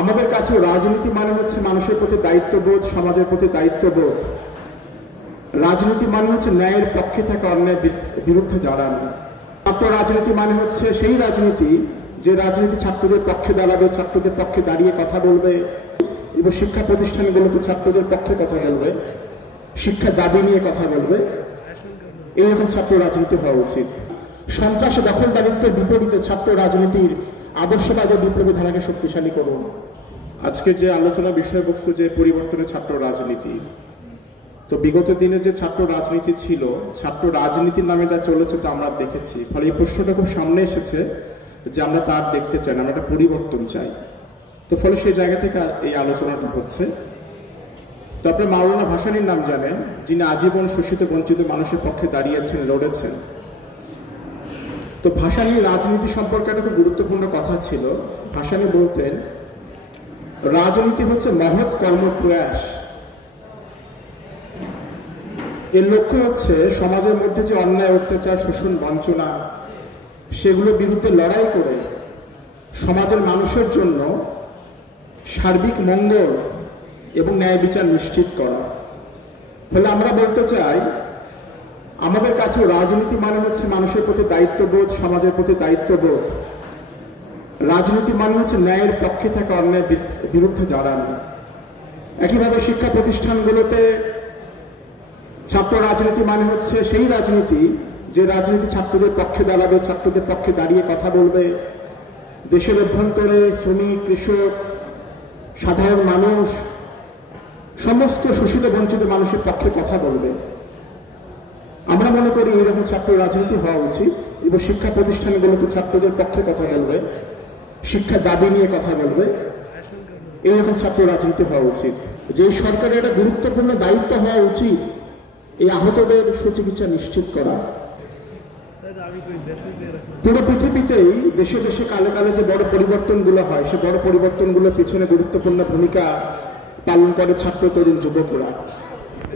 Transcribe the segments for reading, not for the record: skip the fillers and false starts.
আমাদের কাছে রাজনীতি মানে হচ্ছে মানুষের প্রতি দায়িত্ববোধ, সমাজের প্রতি দায়িত্ববোধ। রাজনীতি মানে হচ্ছে ন্যায়ের পক্ষে থাকা, অন্যায়ের বিরুদ্ধে দাঁড়ানো। ছাত্র রাজনীতি মানে হচ্ছে সেই রাজনীতি যে রাজনীতি ছাত্রদের পক্ষে দাঁড়াবে, ছাত্রদের পক্ষে দাঁড়িয়ে কথা বলবে এবং শিক্ষা প্রতিষ্ঠানগুলোতে ছাত্রদের পক্ষে কথা বলবে, শিক্ষার দাবি নিয়ে কথা বলবে। এইরকম ছাত্র রাজনীতি হওয়া উচিত। সন্ত্রাস দখলদারিত্বের বিপরীতে ছাত্র রাজনীতির আদর্শবাদের বিপ্লবী ধারাকে শক্তিশালী করুন। আজকে যে আলোচনা বিষয়বস্তু যে পরিবর্তনের ছাত্র রাজনীতি, তো বিগত দিনে যে ছাত্র রাজনীতি ছিল, ছাত্র রাজনীতির নামে যা চলেছে তা আমরা দেখেছি। ফলে এই প্রশ্নটা খুব সামনে এসেছে যে আমরা তার দেখতে চাই না, আমরা একটা পরিবর্তন চাই। তো ফলে সেই জায়গা থেকে এই আলোচনাটা হচ্ছে। তো আপনি মাওলানা ভাসানীর নাম জানেন, যিনি আজীবন শোষিত বঞ্চিত মানুষের পক্ষে দাঁড়িয়েছেন, লড়েছেন। তো ভাসানীর রাজনীতি সম্পর্কে একটা খুব গুরুত্বপূর্ণ কথা ছিল। ভাসানী বলতেন, রাজনীতি হচ্ছে মহৎ কর্মপ্রয়াস। এর লক্ষ্য হচ্ছে সমাজের মধ্যে যে অন্যায়, অত্যাচার, শোষণ, বঞ্চনা, সেগুলোর বিরুদ্ধে লড়াই করে সমাজের মানুষের জন্য সার্বিক মঙ্গল এবং ন্যায় বিচার নিশ্চিত করা। ফলে আমরা বলতে চাই, আমাদের কাছে রাজনীতি মানে হচ্ছে মানুষের প্রতি দায়িত্ববোধ, সমাজের প্রতি দায়িত্ববোধ। রাজনীতি মানে হচ্ছে ন্যায়ের পক্ষে থাকা, অন্যায়ের বিরুদ্ধে দাঁড়ানো। একইভাবে শিক্ষা প্রতিষ্ঠানগুলোতে ছাত্র রাজনীতি মানে হচ্ছে সেই রাজনীতি যে রাজনীতি ছাত্রদের পক্ষে দাঁড়াবে, ছাত্রদের পক্ষে দাঁড়িয়ে কথা বলবে, দেশের অভ্যন্তরে শ্রমিক, কৃষক, সাধারণ মানুষ, সমস্ত শোষিত বঞ্চিত মানুষের পক্ষে কথা বলবে। আমরা মনে করি এরকম ছাত্র রাজনীতি হওয়া উচিত এবং শিক্ষা প্রতিষ্ঠানগুলোতে ছাত্রদের পক্ষে কথা বলবে, শিক্ষার দাবি নিয়ে কথা বলবে। এইরকম ছাত্র রাজনীতি হওয়া উচিত। যে সরকারের একটা গুরুত্বপূর্ণ দায়িত্ব হওয়া উচিত এই আহতদের সুচিকিৎসা নিশ্চিত করা। পুরো পৃথিবীতেই দেশে দেশে কালে কালে যে বড় পরিবর্তনগুলো হয়, সে বড় পরিবর্তনগুলোর পিছনে গুরুত্বপূর্ণ ভূমিকা পালন করে ছাত্র, তরুণ, যুবকরা।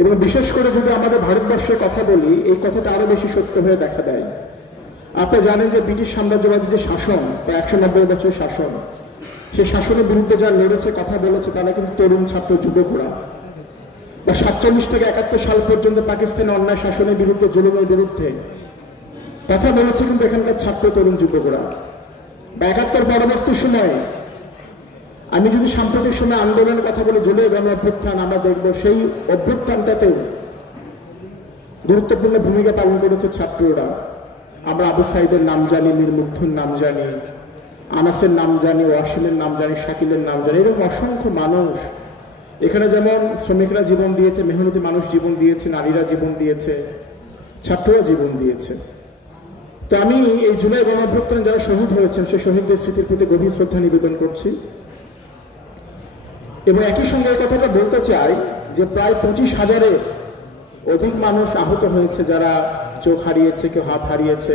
এবং বিশেষ করে যদি আমাদের ভারতবর্ষের কথা বলি, এই কথাটা আরো বেশি সত্য হয়ে দেখা দেয়। আপনি জানেন যে ব্রিটিশ সাম্রাজ্যবাদী যে শাসন, বা 190 বছরের শাসন, সে শাসনের বিরুদ্ধে যারা লড়েছে, কথা বলেছে, তারা কিন্তু তরুণ, ছাত্র, যুবকরা। বা 47 থেকে 71 সাল পর্যন্ত পাকিস্তানের অন্যায় শাসনের বিরুদ্ধে, জুলুমের বিরুদ্ধে কথা বলেছে কিন্তু এখানকার ছাত্র, তরুণ, যুবকরা। বা 71 পরবর্তী সময়ে আমি যদি সাম্প্রতিক সময় আন্দোলনের কথা বলি, জুলাই গণ অভ্যুত্থান, আমরা দেখব সেই অভ্যুত্থানটাতেও গুরুত্বপূর্ণ ভূমিকা পালন করেছে ছাত্ররা। আমরা আবু সাইদের নাম জানি, মীর মুগ্ধর নাম জানি, আনাসের নাম জানি, ওয়াসিমের নাম জানি, শাকিলের নাম জানি। এরকম অসংখ্য মানুষ এখানে, যেমন শ্রমিকরা জীবন দিয়েছে, মেহনতি মানুষ জীবন দিয়েছে, নারীরা জীবন দিয়েছে, ছাত্ররা জীবন দিয়েছে। তো আমি এই জুলাই গণ অভ্যুত্থানে যারা শহীদ হয়েছেন, সেই শহীদদের স্মৃতির প্রতি গভীর শ্রদ্ধা নিবেদন করছি। এবং একই সঙ্গে এই কথাটা বলতে চাই যে প্রায় 25,000-এর অধিক মানুষ আহত হয়েছে, যারা চোখ হারিয়েছে, কেউ হাত হারিয়েছে,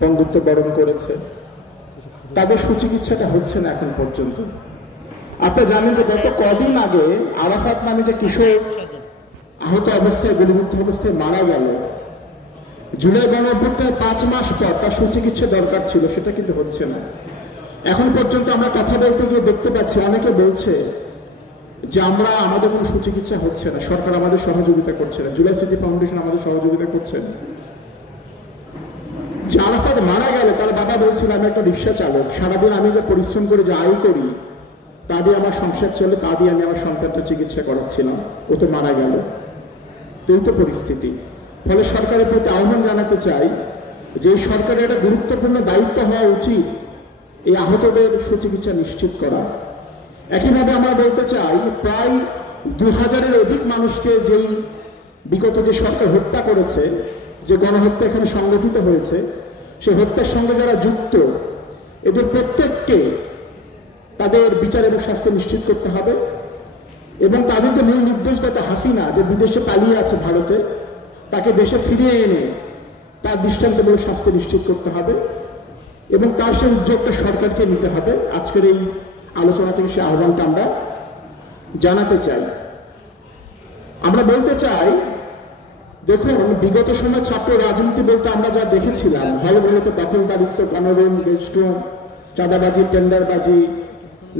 বন্ধুত্ব বরণ করেছে। তাদের সুচিকিৎসাটা হচ্ছে না এখন পর্যন্ত। আপনি জানেন যে গত কদিন আগে আরাফাত নামে যে কিশোর আহত অবস্থায়, গুলিবিদ্ধ অবস্থায় মারা গেল, জুলাই গণ অভ্যুত্থানের 5 মাস পর তার সুচিকিৎসা দরকার ছিল, সেটা কিন্তু হচ্ছে না। এখন পর্যন্ত আমরা কথা বলতে গিয়ে দেখতে পাচ্ছি অনেকে বলছে যে আমাদের কোনো সুচিকিৎসা হচ্ছে না, সরকার আমাদের সহযোগিতা করছে না, জুলাই স্মৃতি ফাউন্ডেশন আমাদের সহযোগিতা করছে না। যে আরাফাত মারা গেল, তার বাবা বলছিল, আমি একটা রিক্সা চালক, সারাদিন আমি যে পরিশ্রম করে যে আয় করি, তা দিয়ে আমার সংসার চলে, তা দিয়ে আমি আমার সন্তানটা চিকিৎসা করাচ্ছিলাম, ও তো মারা গেল। তো এই তো পরিস্থিতি। ফলে সরকারের প্রতি আহ্বান জানাতে চাই যে এই সরকারের একটা গুরুত্বপূর্ণ দায়িত্ব হওয়া উচিত এই আহতদের সুচিকিৎসা নিশ্চিত করা। একইভাবে আমরা বলতে চাই, প্রায় 2000-এর অধিক মানুষকে যেই বিগত যে সরকার হত্যা করেছে, যে গণহত্যা এখানে সংগঠিত হয়েছে, সেই হত্যার সঙ্গে যারা যুক্ত, এদের প্রত্যেককে তাদের বিচার এবং শাস্তি নিশ্চিত করতে হবে। এবং তাদের যে মূল নির্দেশদাতা হাসিনা, যে বিদেশে পালিয়ে আছে ভারতে, তাকে দেশে ফিরিয়ে এনে তার দৃষ্টান্তমূলক শাস্তি নিশ্চিত করতে হবে এবং তার সেই উদ্যোগটা সরকারকে নিতে হবে। আজকের এই আলোচনা থেকে সেই আহ্বানটা আমরা জানাতে চাই। আমরা বলতে চাই, দেখুন, বিগত সময় ছাত্র রাজনীতি বলতে আমরা যা দেখেছিলাম, হলগুলোতে দখলদারিত্ব, গণরুম, গেস্টরুম, চাঁদাবাজি, টেন্ডারবাজি,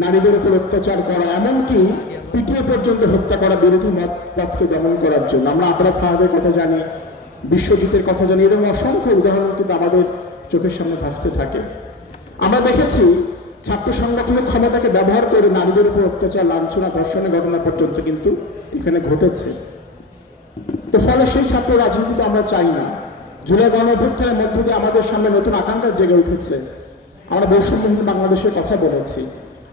নারীদের উপর অত্যাচার করা, এমনকি পিটিয়ে পর্যন্ত হত্যা করা বিরোধী মতকে দমন করার জন্য। আমরা আবরার ফাহাদের কথা জানি, বিশ্বজিতের কথা জানি, এরকম অসংখ্য উদাহরণ কিন্তু আমাদের চোখের সামনে ভাসতে থাকে। আমরা দেখেছি ছাত্র সংগঠনের ক্ষমতাকে ব্যবহার করে নারীদের উপর অত্যাচার, লাঞ্ছনা, ধর্ষণের ঘটনা পর্যন্ত কিন্তু এখানে ঘটেছে। তো ফলে সেই ছাত্র রাজনীতি তো আমরা চাই না। জুলাই গণঅভ্যুত্থানের মধ্য দিয়ে আমাদের সামনে নতুন আকাঙ্ক্ষা জেগে উঠেছে। আমরা বৈষম্যহীন বাংলাদেশের কথা বলেছি,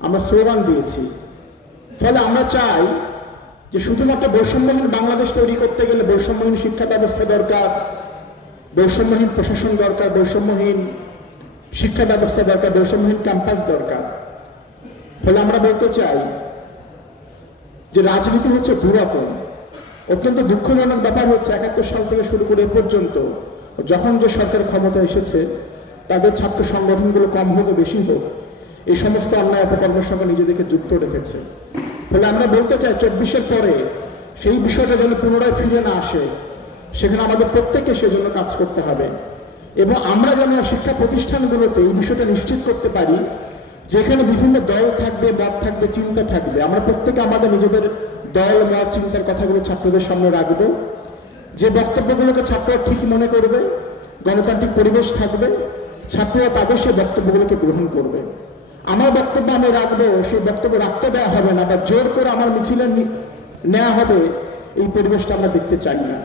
আমরা স্লোগান দিয়েছি। ফলে আমরা চাই যে শুধুমাত্র বৈষম্যহীন বাংলাদেশ তৈরি করতে গেলে বৈষম্যহীন শিক্ষা ব্যবস্থা দরকার, বৈষম্যহীন প্রশাসন দরকার, বৈষম্যহীন শিক্ষা ব্যবস্থা দরকার, বৈষম্যহীন ক্যাম্পাস দরকার। ফলে আমরা বলতে চাই যে রাজনীতি হচ্ছে দুরকম। অত্যন্ত দুঃখজনক ব্যাপার হচ্ছে ৭১ সাল থেকে শুরু করে এ পর্যন্ত যখন যে সরকার ক্ষমতা এসেছে তাদের ছাত্র সংগঠনগুলো কম হোক বেশি হোক এই সমস্ত অন্যায় অপকর্মের সঙ্গে নিজেদেরকে যুক্ত রেখেছে। ফলে আমরা বলতে চাই ২৪-এর পরে সেই বিষয়টা যেন পুনরায় ফিরে না আসে, সেখানে আমাদের প্রত্যেককে সেজন্য কাজ করতে হবে। এবং আমরা যেন শিক্ষা প্রতিষ্ঠানগুলোতে এই বিষয়টা নিশ্চিত করতে পারি যেখানে বিভিন্ন দল থাকবে, মত থাকবে, চিন্তা থাকবে, আমরা প্রত্যেকে আমাদের নিজেদের দল, মত, চিন্তার কথাগুলো ছাত্রদের সামনে রাখবো। যে বক্তব্যগুলোকে ছাত্ররা ঠিক মনে করবে, গণতান্ত্রিক পরিবেশ থাকবে, ছাত্ররা তাদের সেই বক্তব্যগুলোকে গ্রহণ করবে। আমার বক্তব্য আমি রাখবো, সেই বক্তব্য রাখতে দেওয়া হবে না বা জোর করে আমার মিছিলে নেওয়া হবে, এই পরিবেশটা আমরা দেখতে চাই না।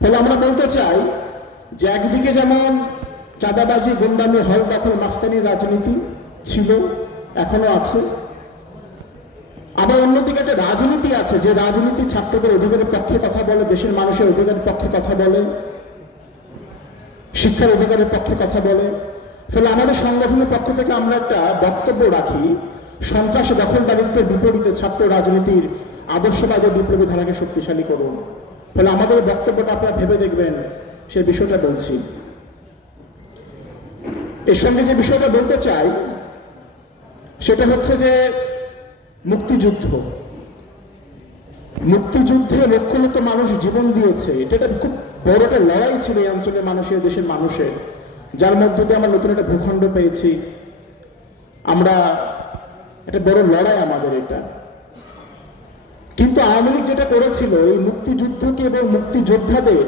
ফলে আমরা বলতে চাই যে একদিকে যেমন চাঁদাবাজি, গুন্ডামি, হল দখল, মাস্তানির রাজনীতি ছিল, এখনো আছে, আবার অন্যদিকে একটা রাজনীতি আছে যে রাজনীতি ছাত্রদের অধিকারের পক্ষে কথা বলে, দেশের মানুষের অধিকারের পক্ষে কথা বলে, শিক্ষার অধিকারের পক্ষে কথা বলে। ফলে আমাদের সংগঠনের পক্ষ থেকে আমরা একটা বক্তব্য রাখি, সন্ত্রাস, দখলদারিত্বের বিপরীতে ছাত্র রাজনীতির আদর্শবাদের বিপ্লবী ধারাকে শক্তিশালী করুন। ফলে আমাদের বক্তব্যটা আপনারা ভেবে দেখবেন, সে বিষয়টা বলছি। এর সঙ্গে যে বিষয়টা বলতে চাই সেটা হচ্ছে যে মুক্তিযুদ্ধ। মুক্তিযুদ্ধে লক্ষ লক্ষ মানুষ জীবন দিয়েছে। এটা খুব বড় একটা লড়াই ছিল এই অঞ্চলের মানুষের, দেশের মানুষের, যার মধ্য দিয়ে আমরা নতুন একটা ভূখণ্ড পেয়েছি। আমরা একটা বড় লড়াই আমাদের এটা। কিন্তু আওয়ামী লীগ যেটা করেছিল, এই মুক্তিযুদ্ধকে এবং মুক্তিযোদ্ধাদের,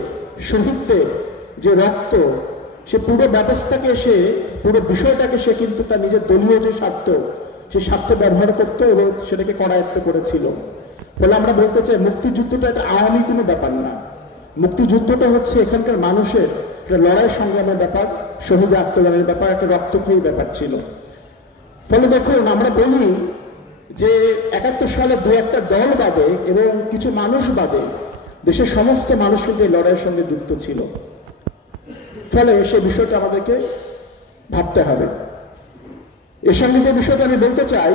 শহীদদের যে রক্ত, সে পুরো ব্যবস্থাকে, সে পুরো বিষয়টাকে সে কিন্তু তার নিজের দলীয় যে স্বার্থ, সে স্বার্থে ব্যবহার করতো এবং সেটাকে করায়ত্ত করেছিল। ফলে আমরা বলতে চাই মুক্তিযুদ্ধটা একটা আওয়ামী কোনো ব্যাপার না। মুক্তিযুদ্ধটা হচ্ছে এখানকার মানুষের একটা লড়াই সংগ্রামের ব্যাপার, শহীদ আত্মদানের ব্যাপার, একটা রক্তক্ষয়ী ব্যাপার ছিল। ফলে দেখুন, আমরা বলি যে ৭১ সালে দু একটা দল বাদে এবং কিছু মানুষ বাদে দেশের সমস্ত মানুষ কিন্তু এই লড়াইয়ের সঙ্গে যুক্ত ছিল। ফলে সে বিষয়টা আমাদেরকে ভাবতে হবে। এর সঙ্গে যে বিষয়টা আমি বলতে চাই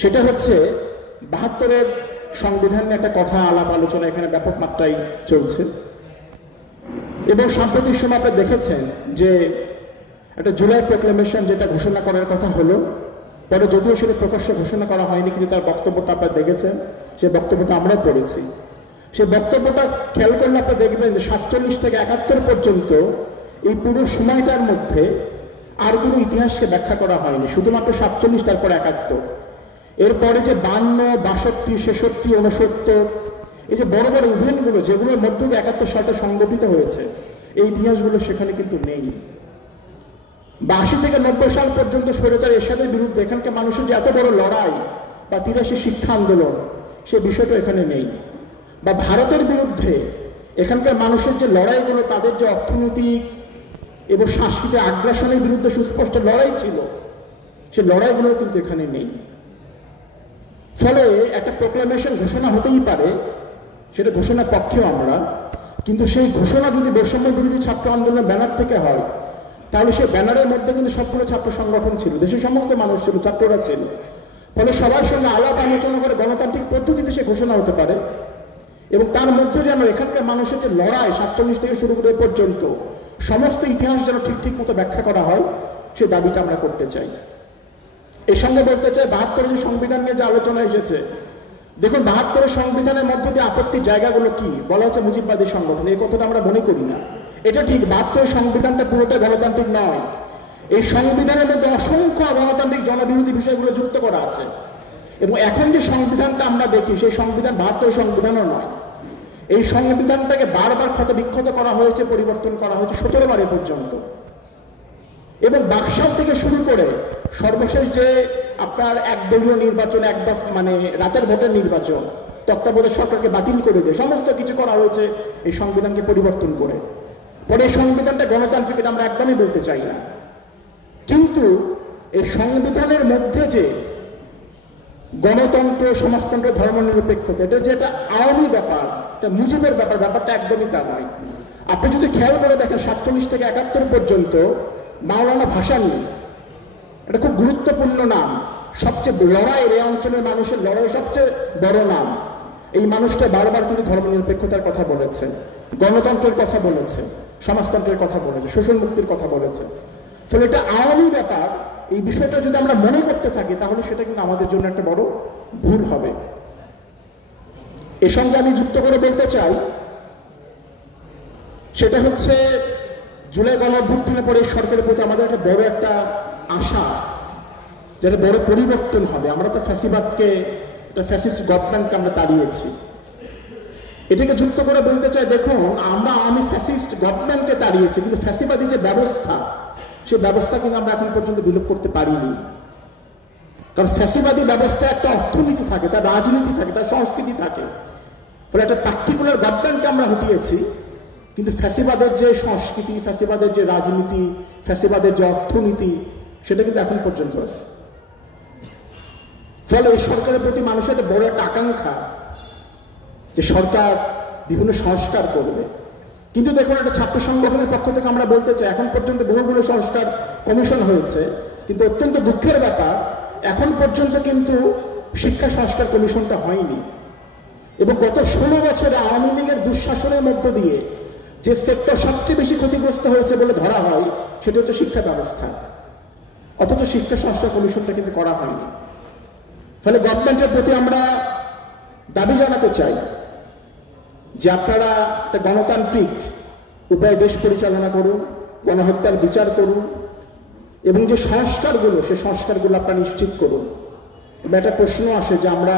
সেটা হচ্ছে ৭২-এর সংবিধান নিয়ে একটা কথা, আলাপ আলোচনা এখানে ব্যাপক মাত্রায় চলছে। এবং সাম্প্রতিক সময় আপনি দেখেছেন যে একটা জুলাই প্রোক্লেমেশন যেটা ঘোষণা করার কথা হলো, পরে যদিও সেটা প্রকাশ্যে ঘোষণা করা হয়নি, কিন্তু তার বক্তব্যটা আপনারা দেখেছেন, সেই বক্তব্যটা আমরা পড়েছি। সেই বক্তব্যটা খেয়াল করলে আপনি দেখবেন যে ৪৭ থেকে ৭১ পর্যন্ত এই পুরো সময়টার মধ্যে আর কোনো ইতিহাসকে ব্যাখ্যা করা হয়নি, শুধুমাত্র ৪৭, তারপর ৭১। এরপরে যে ৫২, ৬২, ৬৬, ৬৯, এই যে বড় বড় ইভেন্টগুলো যেগুলোর মধ্য দিয়ে ৭১ সালটা সংগঠিত হয়েছে, এই ইতিহাসগুলো সেখানে কিন্তু নেই। ৮২ থেকে ৯০ সাল পর্যন্ত স্বৈরাচার এরশাদের বিরুদ্ধে এখানকার মানুষের যে এত বড় লড়াই বা ৮৩ শিক্ষা আন্দোলন, সে বিষয়টা এখানে নেই। বা ভারতের বিরুদ্ধে এখানকার মানুষের যে লড়াইগুলো, তাদের যে অর্থনৈতিক এবং সাংস্কৃতিক আগ্রাসনের বিরুদ্ধে সুস্পষ্ট লড়াই ছিল, সে লড়াইগুলো কিন্তু এখানে নেই। ফলে একটা প্রোক্লামেশন ঘোষণা হতেই পারে, সেটা ঘোষণার পক্ষেও আমরা, কিন্তু সেই ঘোষণা যদি বৈষম্য বিরোধী ছাত্র আন্দোলনের ব্যানার থেকে হয়, তাহলে সেই ব্যানারের মধ্যে কিন্তু সবগুলো ছাত্র সংগঠন ছিল, দেশের সমস্ত মানুষ ছিল, ছাত্ররা ছিল। ফলে সবার সঙ্গে আলাপ আলোচনা করে গণতান্ত্রিক পদ্ধতিতে সে ঘোষণা হতে পারে এবং তার মধ্যে যেন এখানকার মানুষের যে লড়াই ৪৭ থেকে শুরু করে পর্যন্ত সমস্ত ইতিহাস যেন ঠিক ঠিক মতো ব্যাখ্যা করা হয়, সে দাবিটা আমরা করতে চাই। এই সঙ্গে বলতে চাই ৭২ যে সংবিধান নিয়ে যে আলোচনা এসেছে, দেখুন ৭২ সংবিধানের মধ্য দিয়ে আপত্তির জায়গাগুলো কি বলা হচ্ছে, মুজিববাদী সংগঠন, এই কথাটা আমরা মনে করি না। এটা ঠিক, ৭২ সংবিধানটা পুরোটা গণতান্ত্রিক নয়। এই সংবিধানের মধ্যে অসংখ্য গণতান্ত্রিক জনবিরোধী বিষয়গুলো যুক্ত করা আছে। এবং এখন যে সংবিধানটা আমরা দেখি, সেই সংবিধান ভারতীয় সংবিধানও নয়। এই সংবিধানটাকে বারবার ক্ষত বিক্ষত করা হয়েছে, পরিবর্তন করা হয়েছে 17 বারে পর্যন্ত। এবং বাকশাল থেকে শুরু করে সর্বশেষ যে আপনার একদলীয় নির্বাচন, মানে রাতের ভোটের নির্বাচন, তত্ত্বাবধায়ক সরকারকে বাতিল করে দিয়ে সমস্ত কিছু করা হয়েছে এই সংবিধানকে পরিবর্তন করে। পরে এই সংবিধানটা গণতান্ত্রিক এটা আমরা একদমই বলতে চাই না। কিন্তু এই সংবিধানের মধ্যে যে গণতন্ত্র, সমাজতন্ত্র, ধর্মনিরপেক্ষতা, এটা যে একটা আওয়ামী ব্যাপার, এটা মুজিবের ব্যাপার, ব্যাপারটা একদমই তা নয়। আপনি যদি খেয়াল করে দেখেন 47 থেকে 71 পর্যন্ত মাওলানা ভাসানী, এটা খুব গুরুত্বপূর্ণ নাম, সবচেয়ে লড়াইয়ের, এই অঞ্চলের মানুষের লড়াই সবচেয়ে বড় নাম। এই মানুষটা বারবার কিন্তু ধর্মনিরপেক্ষতার কথা বলেছে, গণতন্ত্রের কথা বলেছে, সমাজতন্ত্রের কথা বলেছে, শোষণ মুক্তির কথা বলেছে। ফলে এটা আওয়ামী ব্যাপার, এই বিষয়টা যদি আমরা মনে করতে থাকি তাহলে সেটা কিন্তু আমাদের জন্য একটা বড় ভুল হবে। এর সঙ্গে আমি যুক্ত করে বলতে চাই, সেটা হচ্ছে জুলাই গণঅভ্যুত্থানের পরে সরকারের প্রতি আমাদের একটা বড় একটা আশা, যেটা বড় পরিবর্তন হবে। আমরা তো ফ্যাসিবাদকে, একটা ফ্যাসিস্ট গভর্নমেন্টকে আমরা তাড়িয়েছি। এটাকে যুক্ত করে বলতে চাই, দেখুন আমি ফ্যাসিস্ট গভর্নমেন্টকে তাড়িয়েছি, কিন্তু ফ্যাসিবাদী যে ব্যবস্থা, সেই ব্যবস্থা কিন্তু আমরা এখন পর্যন্ত বিলোপ করতে পারিনি। কারণ ফ্যাসিবাদী ব্যবস্থা একটা অর্থনীতি থাকে, তার রাজনীতি থাকে, তার সংস্কৃতি থাকে। ফলে একটা পার্টিকুলার গভর্নমেন্টকে আমরা হটিয়েছি, কিন্তু ফ্যাসিবাদের যে সংস্কৃতি, ফ্যাসিবাদের যে রাজনীতি, ফ্যাসিবাদের যে অর্থনীতি, সেটা কিন্তু এখন পর্যন্ত আছে। ফলে এই সরকারের প্রতি মানুষের একটা বড় একটা আকাঙ্ক্ষা যে সরকার বিভিন্ন সংস্কার করবে। কিন্তু দেখুন, একটা ছাত্র সংগঠনের পক্ষ থেকে আমরা বলতে চাই, এখন পর্যন্ত বহুগুলো সংস্কার কমিশন হয়েছে, কিন্তু অত্যন্ত দুঃখের ব্যাপার এখন পর্যন্ত কিন্তু শিক্ষা সংস্কার কমিশনটা হয়নি। এবং গত 16 বছরে আওয়ামী লীগের দুঃশাসনের মধ্য দিয়ে যে সেক্টর সবচেয়ে বেশি ক্ষতিগ্রস্ত হয়েছে বলে ধরা হয়, সেটা হচ্ছে শিক্ষা ব্যবস্থা। অথচ শিক্ষা সংস্কার কমিশনটা কিন্তু করা হয়নি। ফলে গভর্নমেন্টের প্রতি আমরা দাবি জানাতে চাই যে আপনারা একটা গণতান্ত্রিক উপায়ে দেশ পরিচালনা করুন, গণহত্যার বিচার করুন, এবং যে সংস্কারগুলো, সেই সংস্কারগুলো আপনারা নিশ্চিত করুন। এবং একটা প্রশ্ন আসে যে আমরা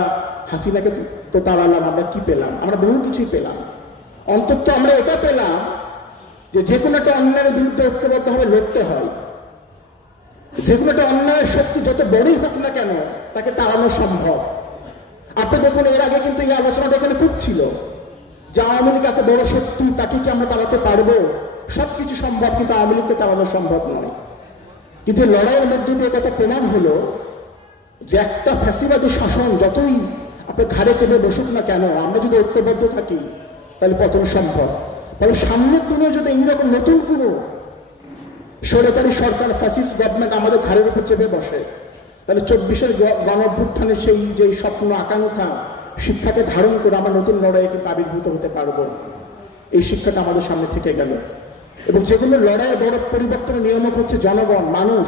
হাসিনাকে তো তাড়ালাম, আমরা কি পেলাম? আমরা বহু কিছুই পেলাম। অন্তত আমরা এটা পেলাম যে কোনো একটা অন্যায়ের বিরুদ্ধে ঐক্যবদ্ধভাবে লড়তে হয়। যে কোনো একটা অন্যায়ের শক্তি যত বড়ই হোক না কেন, তাকে তাড়ানো সম্ভব। আপনি দেখুন, এর আগে কিন্তু এই আলোচনাটা এখানে খুব ছিল যে আওয়ামী লীগ এত বড় শক্তি, তাকে কি আমরা তাড়াতে পারবো? সবকিছু সম্ভব, কিন্তু আওয়ামী লীগকে তাড়ানো সম্ভব নয়। কিন্তু লড়াইয়ের মধ্যে দিয়ে কথা প্রমাণ হলো যে একটা ফ্যাসিবাদী শাসন যতই আপনার ঘাড়ে চেপে বসুক না কেন, আমরা যদি ঐক্যবদ্ধ থাকি তাহলে পতন সম্ভব। তাহলে সামনের দিনে যদি এইরকম নতুন কোনো স্বৈরাচারী সরকার, ফ্যাসিস্ট গভর্নমেন্ট আমাদের ঘাড়ের উপর চেপে বসে, তাহলে 24-এর গণঅভ্যুত্থানের সেই যে স্বপ্ন, আকাঙ্ক্ষা, শিক্ষাকে ধারণ করে আমরা নতুন লড়াইয়ে কিন্তু আবির্ভূত হতে পারবো। এই শিক্ষাটা আমাদের সামনে থেকে গেল। এবং যেগুলো লড়াইয়ের বড় পরিবর্তনের নিয়ামক হচ্ছে জনগণ, মানুষ।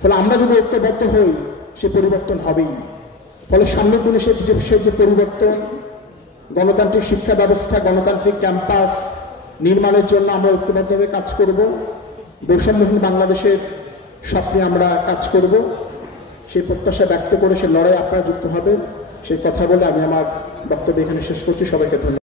ফলে আমরা যদি ঐক্যবদ্ধ হই, সে পরিবর্তন হবেই। ফলে সামনের দিনে সে যে পরিবর্তন, গণতান্ত্রিক শিক্ষা ব্যবস্থা, গণতান্ত্রিক ক্যাম্পাস নির্মাণের জন্য আমরা ঐক্যবদ্ধভাবে কাজ করব। বৈষম্যহীন বাংলাদেশের স্বপ্নে আমরা কাজ করব। সেই প্রত্যাশা ব্যক্ত করে সে লড়াই আপনারা যুক্ত হবে, সেই কথা বলে আমি আমার বক্তব্য এখানে শেষ করছি। সবাইকে ধন্যবাদ।